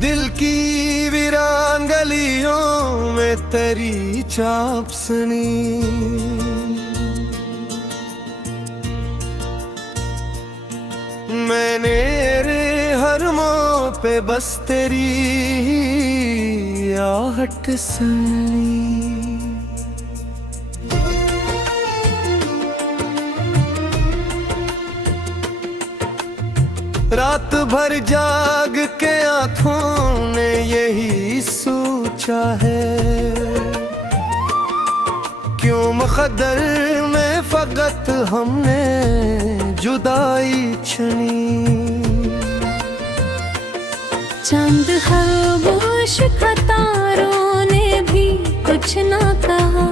दिल की वीरान गलियों में तेरी चाप सुनी, मैंने हर मोड़ पे बस तेरी आहट सुनी। रात भर जाग के आँखों ने यही सोचा है, क्यों मुक़द्दर में फ़क़त हमने जुदाई चुनी। चांद खामोश तारों ने भी कुछ ना कहा,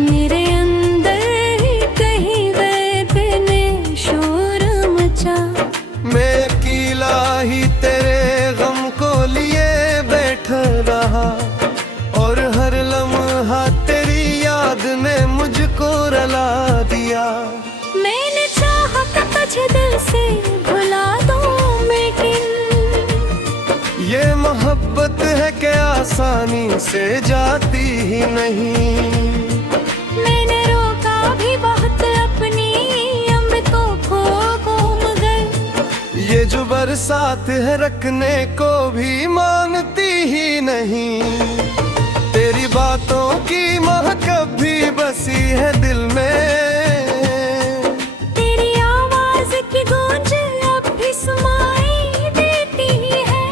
मेरे अंदर ही कहीं गैब ने शोर मचा। मैं अकेला ही तेरे गम को लिए बैठा रहा, और हर लम्हा तेरी याद ने मुझको रुला दिया। मैंने चाहा कि तुझे दिल से भुला दूं, लेकिन ये मोहब्बत है कि आसानी से जाती ही नहीं। मैंने रोका भी बहुत अपनी अमृतों को घूम गए, ये जो बरसात है रखने को भी मानती ही नहीं। तेरी बातों की महक भी बसी है दिल में, तेरी आवाज की गूंज अब भी सुनाई देती है।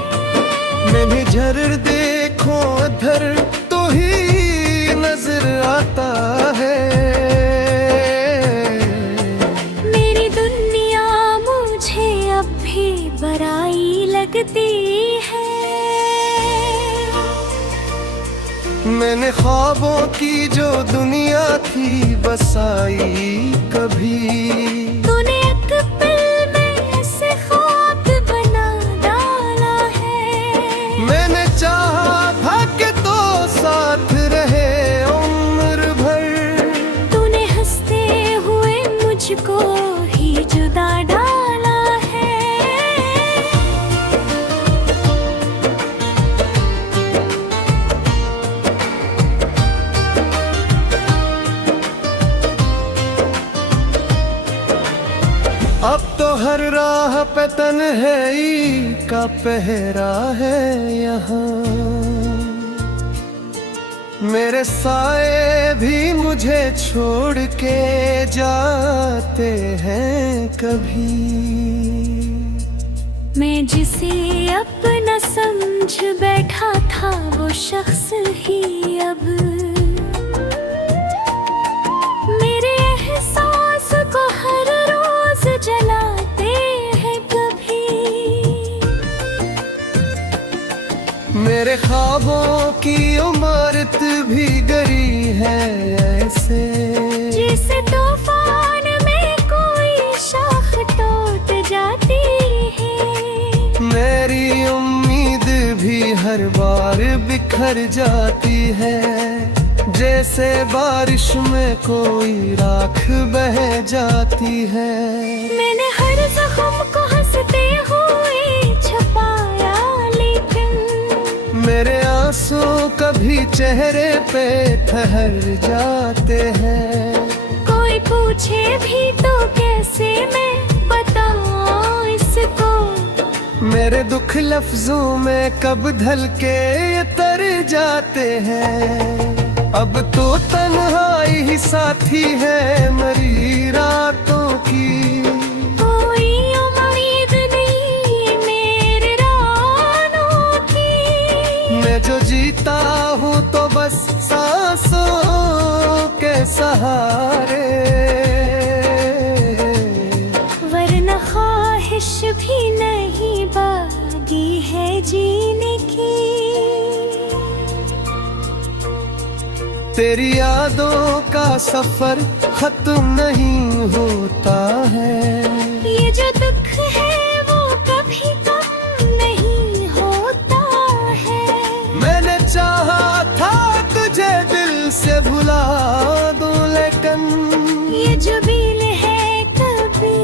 मैंने झर देखो अधर तो ही नजर आता है। मेरी दुनिया मुझे अब भी बड़ाई लगती है। मैंने ख्वाबों की जो दुनिया थी बसाई कभी, तूने एक पल में ऐसे ख्वाब बना डाला है। मैंने चाहा था कि तो साथ रहे उम्र भर, तूने हंसते हुए मुझको ही जुदा डाला है। अब तो हर राह पे तन्हाई का पहरा है यहाँ। मेरे साए भी मुझे छोड़ के जाते हैं कभी। मैं जिसे अपना समझ बैठा था वो शख्स ही अब मेरे एहसास को हर रोज जलाते हैं कभी। मेरे ख्वाबों की इमारत भी गरी है ऐसे, जैसे तूफान में कोई शाख टूट जाती है। मेरी उम्मीद भी हर बार बिखर जाती है, जैसे बारिश में कोई राख बह जाती है। मैंने हर जख्म को हंसते हुए छुपाया, लेकिन मेरे आंसू कभी चेहरे पे ठहर जाते हैं। कोई पूछे भी तो कैसे मैं बताऊं इसको, मेरे दुख लफ्जों में कब ढल के ये तर जाते हैं। अब तो तन्हाई ही साथी है मेरी रातों की, कोई उम्मीद नहीं मेरे रातों की। मैं जो जीता हूँ तो बस सांसों के सहारे, वरना ख्वाहिश भी नहीं बाकी है जीने की। तेरी यादों का सफर खत्म नहीं होता है। ये जो दुख है वो कभी कम नहीं होता है। मैंने चाहा था तुझे दिल से भुला दूं, लेकिन ये जो बील है कभी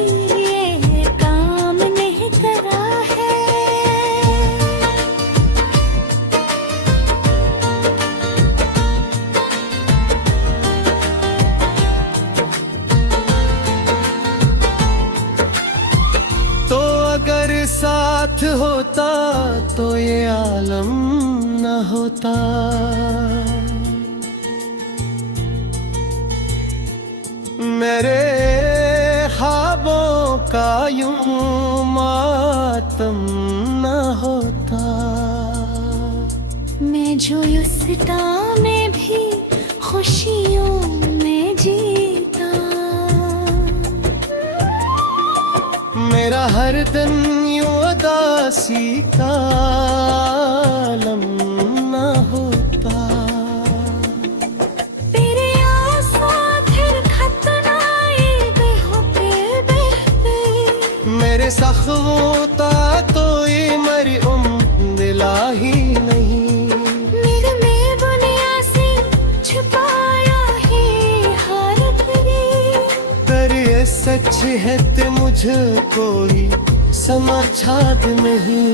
ये काम नहीं करा है। होता। मेरे ख्वाबों का यूं मातम न होता। मैं जो युसता में भी खुशियों में जीता। मेरा हर दिन यूं उदासी का आलम न होता। तेरे आसा फिर खतनाए बेहोते बहते। मेरे सखवोता कोई मरी दिला ही नहीं। मेरे में दुनिया से छुपाया ही हर पर ये सच है ते मुझको ही समझा नहीं।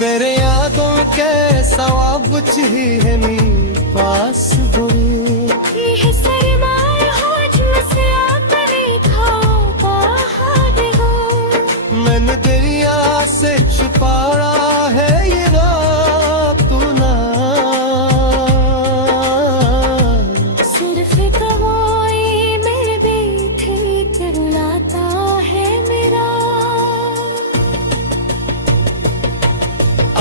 मेरे यादों के सवाब ही है मी पास बुरी। ये सरमाए होज से आकरे खाओ बाहर हो। मैंने दरिया से छुपाया है ये रात ना। सिर्फ कहोई मेरे बैठे चिल्लाता है मेरा।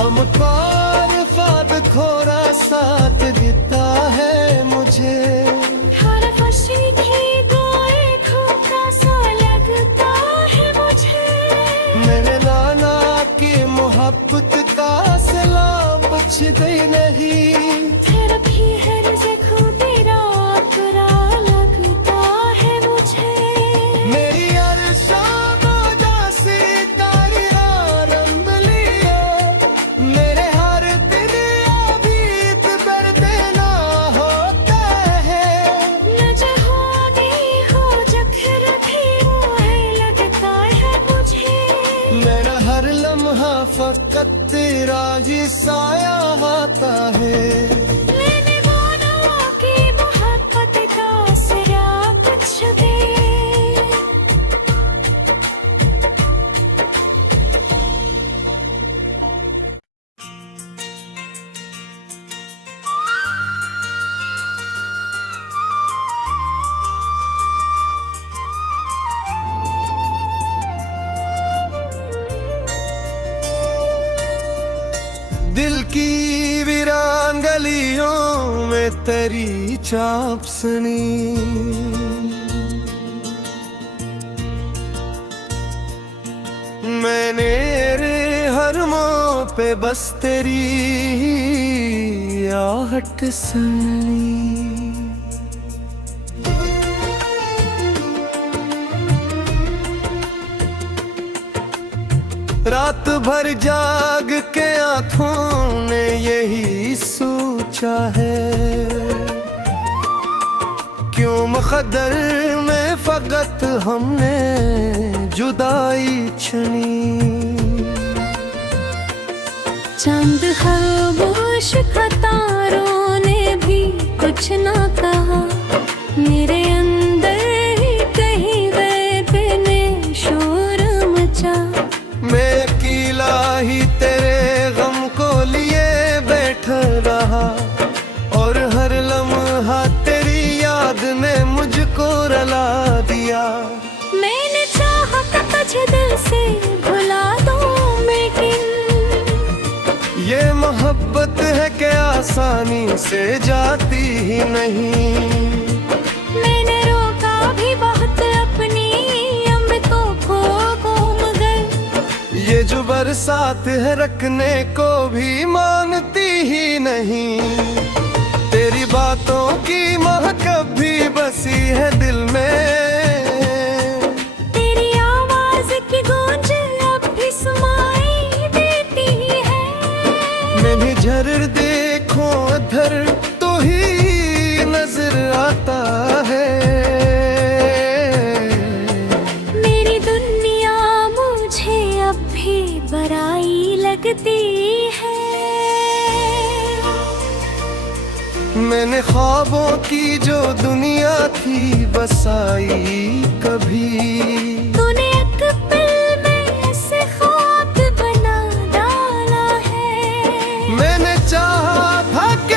अमकार फाद खोरा साथ देता है मुझे। हर फसी की कोई खोका सा लगता है मुझे। मेरे नाना की मोहब्बत का सलाम बच गई नहीं। फिर भी हर जख्म तेरा बुरा लगता है मुझे। मेरी हर शाम उदासी तारी आरंभ लिए। मेरे हर दिन अभीत दर्द ना होता है। न जहोगी हो जखर भी वो है लगता है मुझे। मेरा हर लम्हा फकत तेरा ही साया आता है। मैंने बोला कि मोहब्बत का सिरा कुछ दे। दिल की वीरान गलियों में तेरी चाप सुनी। मैंने रे हर मोड़ पे बस तेरी आहट सुनी। रात भर जाग के आंखों ने यही सोचा है। क्यों मुकद्दर में फकत हमने जुदाई छनी। चंद खामोश खतारों ने भी कुछ ना कहा। मेरे अंदर ही कहीं वैद्य ने शोर मचा। मैं अकेला ही तेरे गम को लिए बैठा रहा। और हर लम्हा तेरी याद ने मुझको रुला दिया। मैंने चाहा था तुझे दिल से भुला दूं लेकिन ये मोहब्बत है कि आसानी से जाती ही नहीं। मैंने रोका भी बहुत अपनी अमृतों को मगर ये जो बरसात है रखने को भी मानती ही नहीं। तेरी बातों की महक भी बसी है दिल में। तेरी आवाज की गूंज अब भी सुनाई देती है। मैंने झर देखो अधर तो ही नजर आता है। मेरी दुनिया मुझे अब भी बराई लगती है। मैंने ख्वाबों की जो दुनिया थी बसाई कभी। तूने एक पल में ऐसे ख्वाब बना डाला है। मैंने चाहा था कि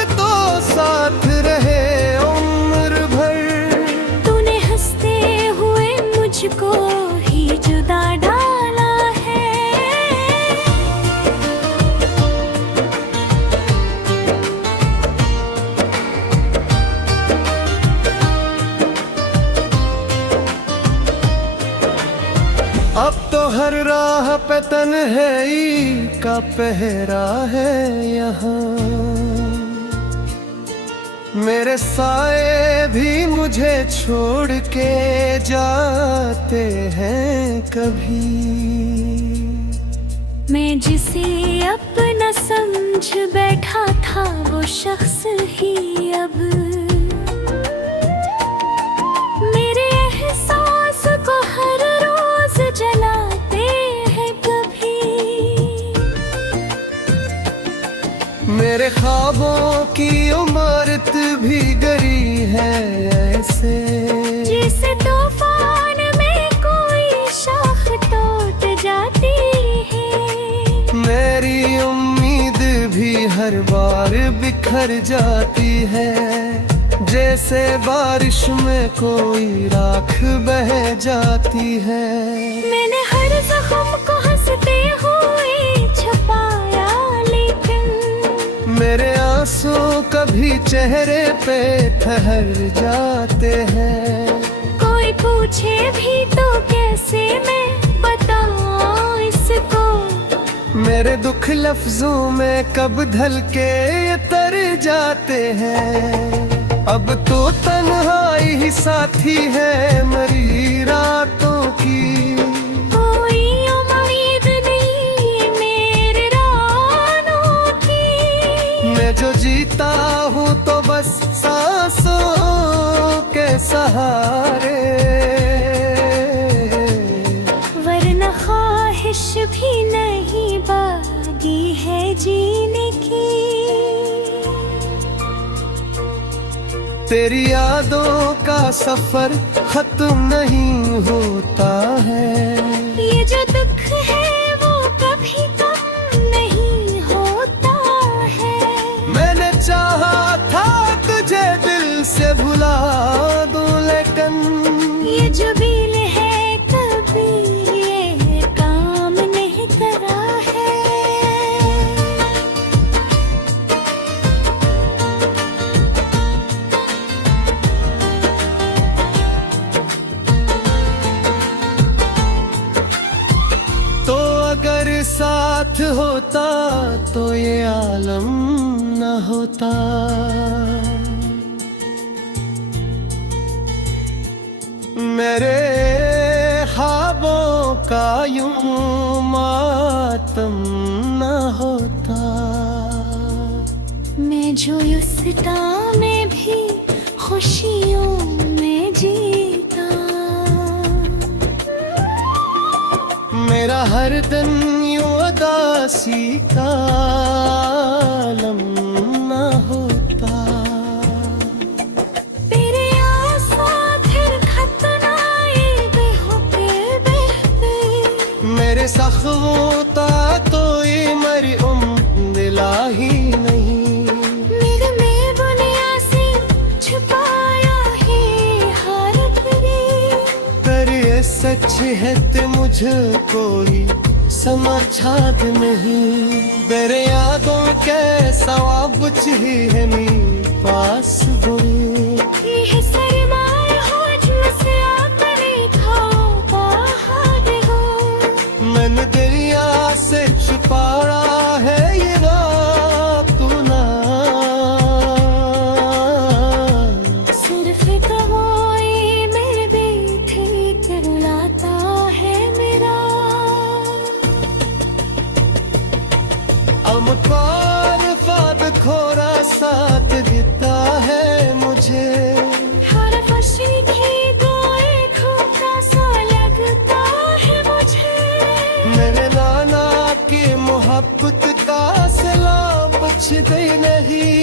हर राह पे तन्हाई का पहरा है यहाँ। मेरे साए भी मुझे छोड़ के जाते हैं कभी। मैं जिसे अपना समझ बैठा था वो शख्स ही अब मेरे एहसास को हर रोज जलाते हैं कभी। मेरे ख्वाबों की इमारत भी गरी है ऐसे, जिसे तूफान में कोई शाख टूट जाती है। मेरी उम्मीद भी हर बार बिखर जाती है, जैसे बारिश में कोई राख बह जाती है। मैंने हर जख्म को हंसते हुए छुपाया, लेकिन मेरे आंसू कभी चेहरे पे ठहर जाते हैं। कोई पूछे भी तो कैसे मैं बताऊं इसको। मेरे दुख लफ्जों में कब ढल के ये तर जाते हैं। अब तो तन्हाई ही साथी है मेरी रातों की। कोई उम्मीद नहीं मेरे रानों की। मैं जो जीता हूँ तो बस सांसों के सहारे, वरना ख्वाहिश भी नहीं बाकी है जीने की। तेरी यादों का सफर खत्म नहीं होता है। ये जो दुख है वो कभी कम नहीं होता है। मैंने चाहा था तुझे दिल से भुला दूं, लेकिन ये जो बील है कभी ये काम नहीं करा है। तो अगर साथ होता तो ये आलम न होता। मेरे ख्वाबों का यूं मातम न होता। मैं जो युस्ता में भी खुशियों में जीता। मेरा हर दिन यूं उदासी का आलम न होता। तेरे आसा फिर खतनाए बेहोके बहते। मेरे सखवोता तो ये मरी दिला ही नहीं। मेरे में बुनिया से छुपाया है हर घड़ी। पर ये सच है ते मुझे कोई समझा नहीं। मेरे यादों के सवाब ही है मी पास बुरी। ये सरमाए हो जिससे आपने खाओ बाहर हो। मैंने दरिया से छुपाया है ये रात ना। सिर्फ कहोई मेरे बेटे रुलाता है मेरा। अमकार फाद खोरा साथ देता है मुझे। हर फसी की कोई खोखा सा लगता है मुझे। मेरे नाना की मोहब्बत का सलाम बच गई नहीं।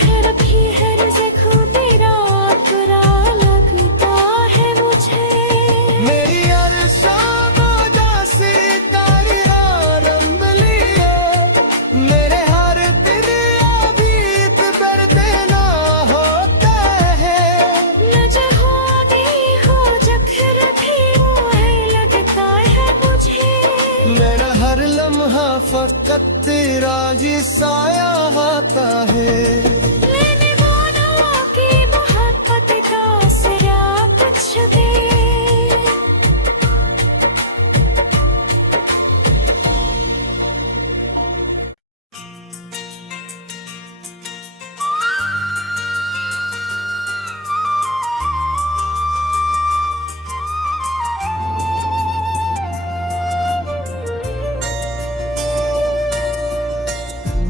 फिर भी हर जगह तेरा बुरा लगता है मुझे। मेरी हर शाम उदासी तारी आरंभ लिया। मेरे हर दिन अभीत दर्द ना होता है। न जहोगी हो जखर भी वो है लगता है मुझे। मेरा हर लम्हा फकत तेरा ही साया आता है। मैंने बोला कि मोहब्बत का सिरा कुछ दे।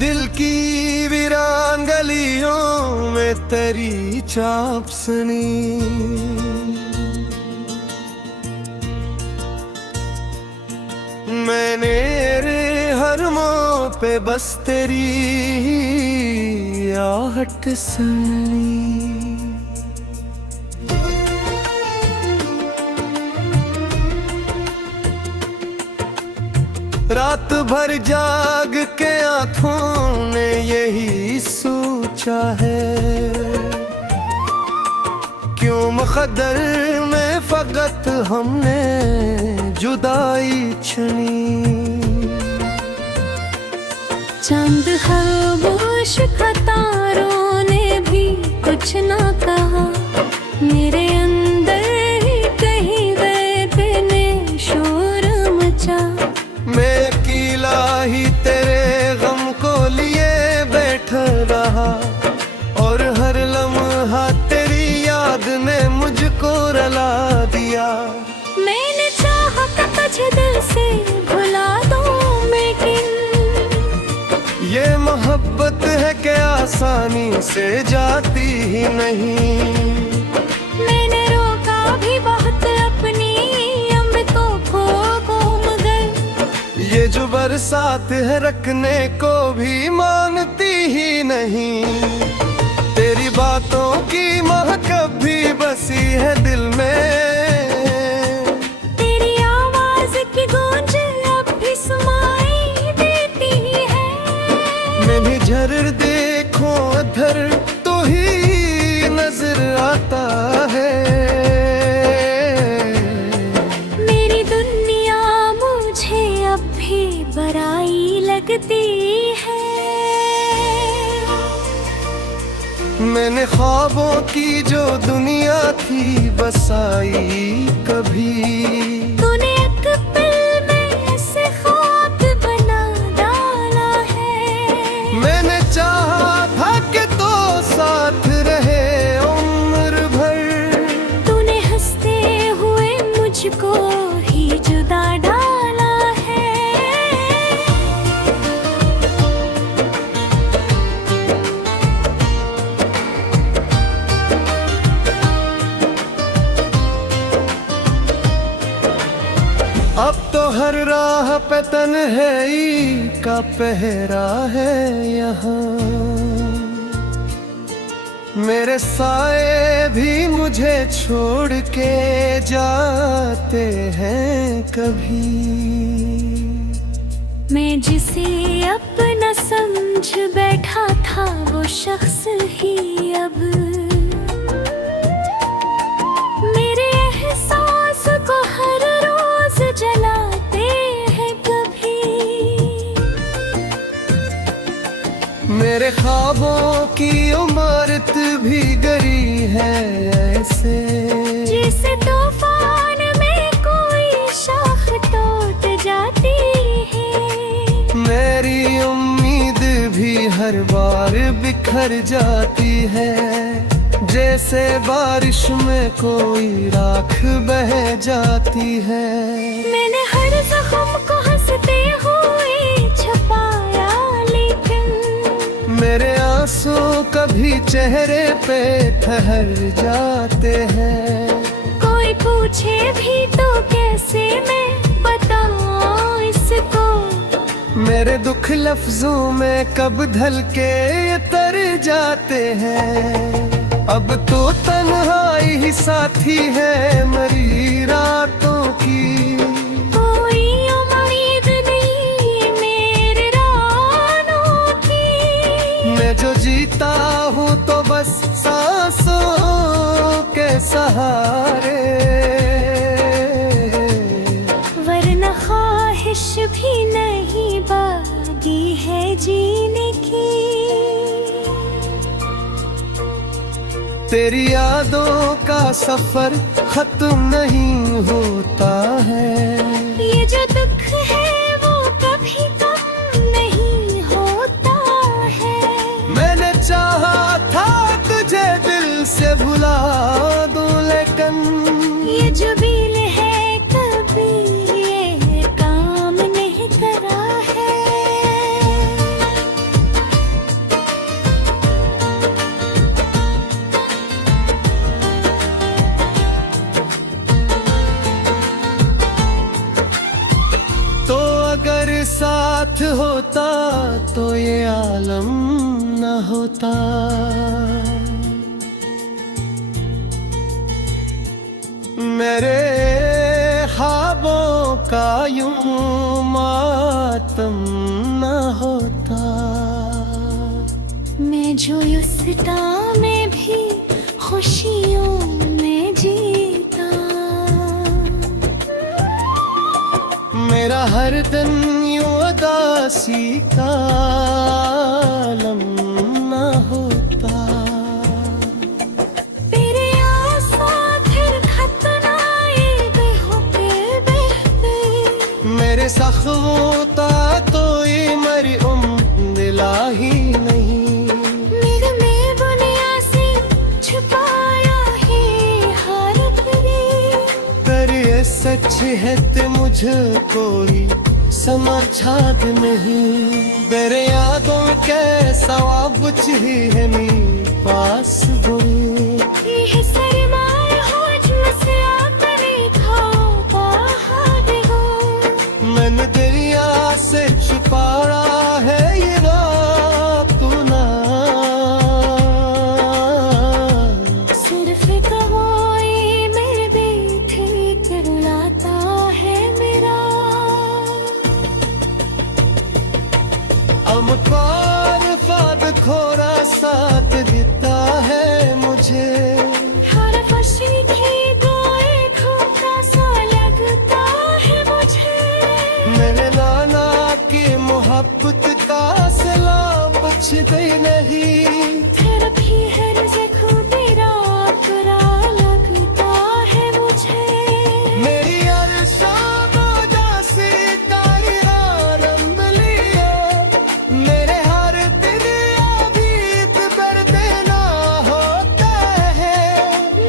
दिल की वीरान गलियों में तेरी चाप सुनी, मैंने हर मोड़ पे बस तेरी आहट सुनी। रात भर जाग के आंखों ने यही सोचा है, क्यों मुक़द्दर में फ़क़त हमने जुदाई चुनी। चांद खामोश था, तारों ने भी कुछ ना कहा, मेरे अंदर ही कहीं गए ने शोर मचा। मैं अकेला ही तेरे गम को लिए बैठा रहा, और हर लम्हा तेरी याद ने मुझको रुला दिया। मैंने चाहा कि तुझे दिल से भुला दूं, लेकिन ये मोहब्बत है कि आसानी से जाती ही नहीं। मैंने रोका भी बहुत अपनी अमृतों को मगर ये जो बरसात है रखने को भी मानती ही नहीं। तेरी बातों की महक भी बसी है दिल में, तेरी आवाज की गूंज अब भी सुनाई देती है। मैं भी झर देखूं अधर तो ही नजर आता है। मेरी दुनिया मुझे अब भी बड़ाई लगती है। मैंने ख्वाबों की जो दुनिया थी बसाई कभी, तूने एक पल में ऐसे ख्वाब बना डाला है। मैंने चाहा था कि तो साथ रहे उम्र भर, तूने हंसते हुए मुझको ही जुदा डाला है। अब तो हर राह पे तन्हाई का पहरा है यहाँ। मेरे साए भी मुझे छोड़ के जाते हैं कभी। मैं जिसे अपना समझ बैठा था वो शख्स ही अब मेरे एहसास को हर रोज जलाते हैं कभी। मेरे ख्वाबों की इमारत भी गरी है ऐसे, जैसे तूफान में कोई शाख टूट जाती है। मेरी उम्मीद भी हर बार बिखर जाती है, जैसे बारिश में कोई राख बह जाती है। मैंने हर जख्म को हंसते हुए छुपाया, लेकिन मेरे आंसू कभी चेहरे पे ठहर जाते हैं। कोई पूछे भी तो कैसे मैं बताऊं इसको। मेरे दुख लफ्जों में कब ढल के तर जाते हैं। अब तो तन्हाई ही साथी है मेरी रातों की, कोई उम्मीद नहीं मेरे रानों की। मैं जो जीता हूँ तो बस सांसों के सहारे, वरना ख्वाहिश भी नहीं बाकी है जीने की। तेरी यादों का सफर खत्म नहीं होता है। ये जो दुख है वो कभी कम नहीं होता है। मैंने चाहा था तुझे दिल से भुला दूं, लेकिन ये जो बिल है कभी ये काम नहीं करा है। आलम न होता। मेरे ख्वाबों का यूं मातम न होता। मैं जो युसता में भी खुशियों में जीता। मेरा हर दिन यूं उदासी का आलम न होता। तेरे आसां फिर खतनाए बेहोके बहते। मेरे सखवों तो ये मरी दिला ही नहीं। मेरे में बुनिया से छुपाया है हर तेरी सच है ते मुझे कोई समझा नहीं। तेरे यादों के सवाब ही है नी पास बुरी। ये सरमाए हो मुझसे आकर खाओ बाहर हो। मैंने दरिया से छुपाया है ये रात ना। सिर्फ कहोई मेरे बेटे रुलाता है मेरा। अमकार फाद खोरा साथ देता है मुझे। हर फसी की गोए खोता सा लगता है मुझे। मैंने नाना की मोहब्बत का सलाम बचते नहीं। फिर भी हर जख्म तेरा बुरा लगता है मुझे। मेरी हर शाम उदासी तारी आरंभ लिया। मेरे हर दिन अभीत दर्द ना होता है।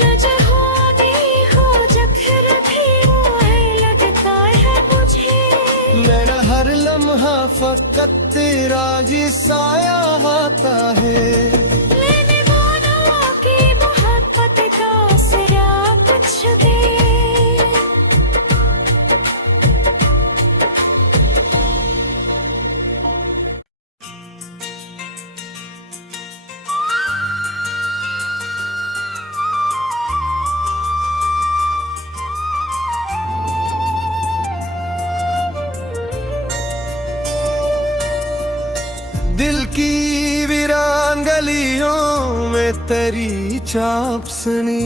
नजर होगी हो जखर भी वो है लगता है मुझे। मेरा हर लम्हा फकत तेरा ही साया आता है। लेने वालों की मोहब्बत का सिरा कुछ दे। दिल की वीरान गलियों में तेरी चाप सुनी।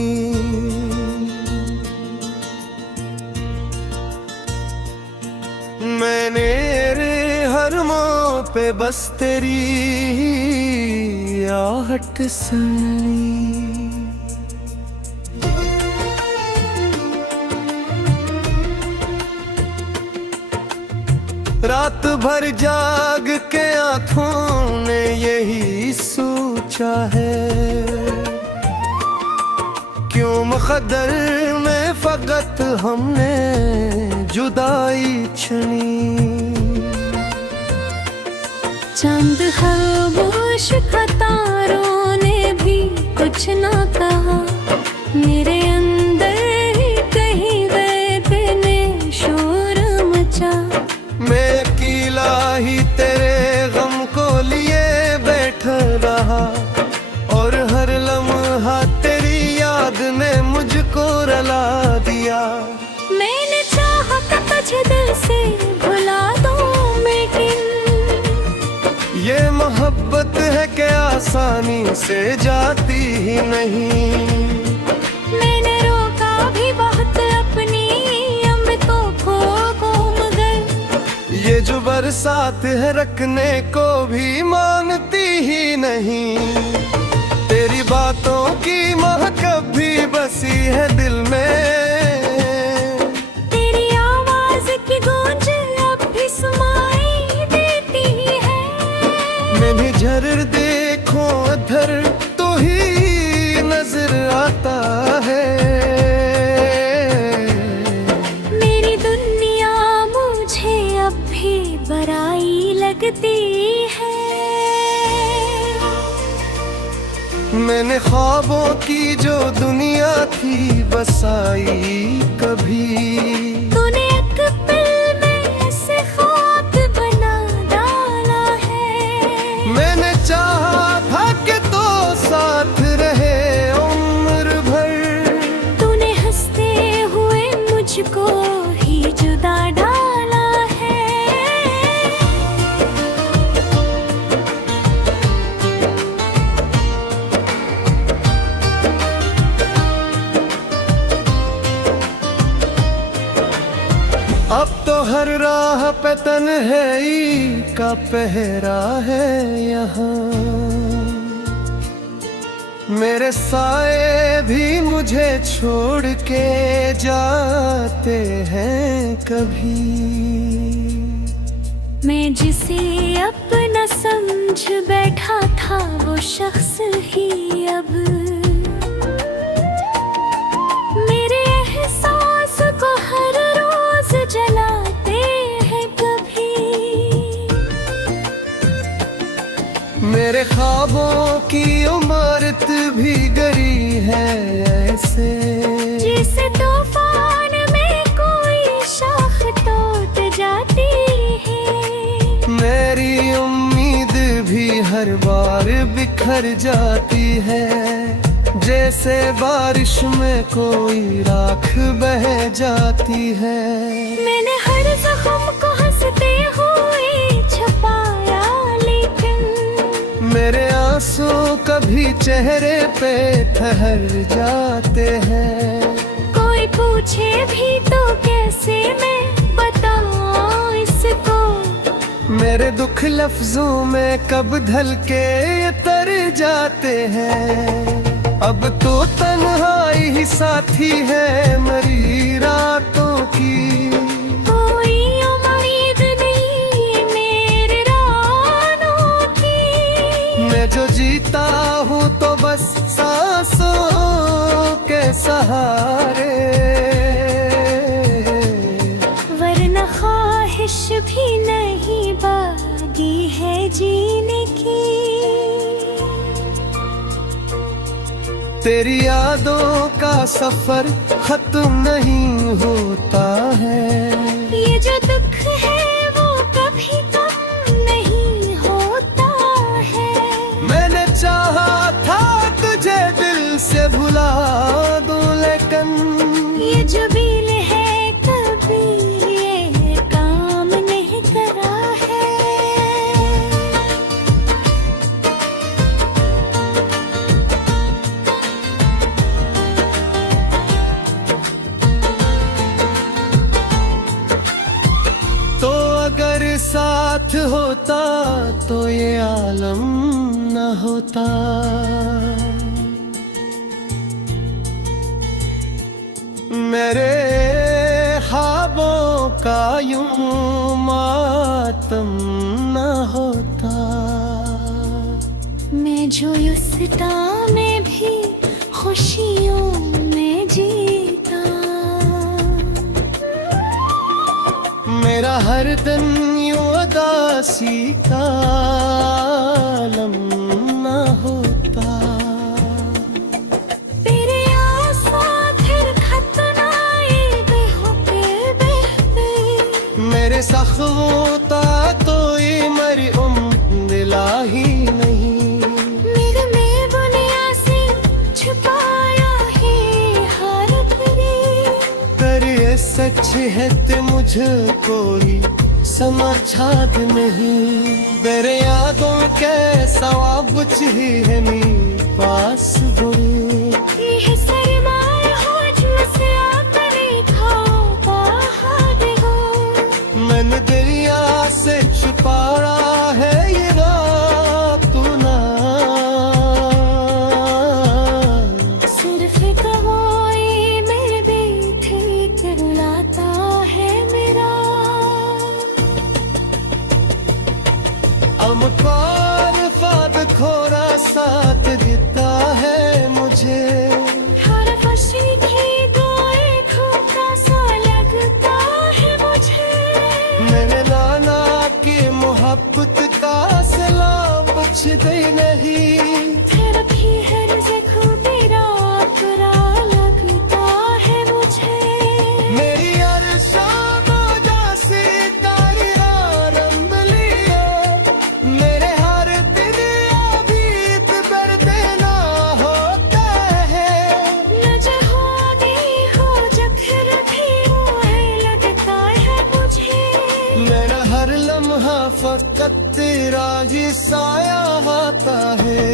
मैंने हर मोड़ पे बस तेरी आहट सुनी। रात भर जाग के आंखों ने यही सोचा है। क्यों मुकद्दर में फकत हमने जुदाई चुनी। चंद खामोश कतारों ने भी कुछ ना कहा। मेरे अंदर ही कहीं वैद्य ने शोर मचा। मैं अकेला ही तेरे गम को लिए बैठा रहा। और हर लम्हा तेरी याद ने मुझको रुला दिया। मैंने चाहा था तुझे दिल से भुला दूं लेकिन ये मोहब्बत है कि आसानी से जाती ही नहीं। मैंने रोका भी बहुत अपनी अमृतों को मगर ये जो बरसात है रखने को भी मानती ही नहीं। तेरी बातों की महक भी बसी है दिल में। तेरी आवाज की गूंज अब भी सुनाई देती है। मैंने झर देखो अधर तो ही नजर आता है। मेरी दुनिया मुझे अब भी बड़ाई लगती है। मैंने ख्वाबों की जो दुनिया थी बसाई कभी। तूने एक पल में ऐसे ख्वाब बना डाला है। मैंने हर राह पे तन्हाई का पहरा है यहाँ। मेरे साए भी मुझे छोड़ के जाते हैं कभी। मैं जिसे अपना समझ बैठा था वो शख्स ही अब मेरे एहसास को हर रोज जलाते हैं कभी। मेरे ख्वाबों की इमारत भी गरी है ऐसे, जैसे तूफान में कोई शाख टूट जाती है। मेरी उम्मीद भी हर बार बिखर जाती है, जैसे बारिश में कोई राख बह जाती है। मैंने हर जख्म को हंसते हुए छुपाया, लेकिन मेरे आंसू कभी चेहरे पे ठहर जाते हैं। कोई पूछे भी तो कैसे मैं बताऊं इसको। मेरे दुख लफ्जों में कब ढल के तर जाते हैं। अब तो तन्हाई ही साथी है मेरी रातों की। कोई उम्मीद नहीं मेरे रातों की। मैं जो जीता हूँ तो बस सांसों के सहारे, वरना ख्वाहिश भी नहीं बाकी है जीने की। तेरी यादों का सफर खत्म नहीं होता है। ये जो दुख है वो कभी कम नहीं होता है। मैंने चाहा था तुझे दिल से भुला दूं, लेकिन ये जो बील है कभी ये काम नहीं करा है। तो अगर साथ होता तो ये आलम न होता। मेरे ख्वाबों का यूं मातम न होता। मैं जो युसता में भी खुशियों में जीता। मेरा हर दिन यूं उदासी का आलम न होता। तेरे आसा फिर खतनाए बेहोके बहते। मेरे सख्वोता तो ये मरी दिला ही नहीं। मेरे में बुनिया से छुपाया है हर घड़ी। पर ये सच है ते मुझको ही समझा नहीं। मेरे यादों के सवाब ही है मी पास बुरी। ये सरमाए हो मुझसे आकर खाओ बाहर हो। मैंने दरिया से छुपाया है ये रात ना। सिर्फ गवाई मेरे बेटे चिल्लाता है मेरा। अमकार फाद खोरा साथ देता है मुझे। हर खुशी की कोई खोखा सा लगता है मुझे। मैंने नाना की मोहब्बत का सलाम बच गई नहीं। फिर भी हर खूबी रात लगता है मुझे। मेरी हर शाम उदासी का आरंभ लिया। मेरे हर दिन अभीत पर देना होता है। न जहानी हो जखर भी मुझे लगता है मुझे। मेरा हर लम्हा फकत तेरा ही साया आता है।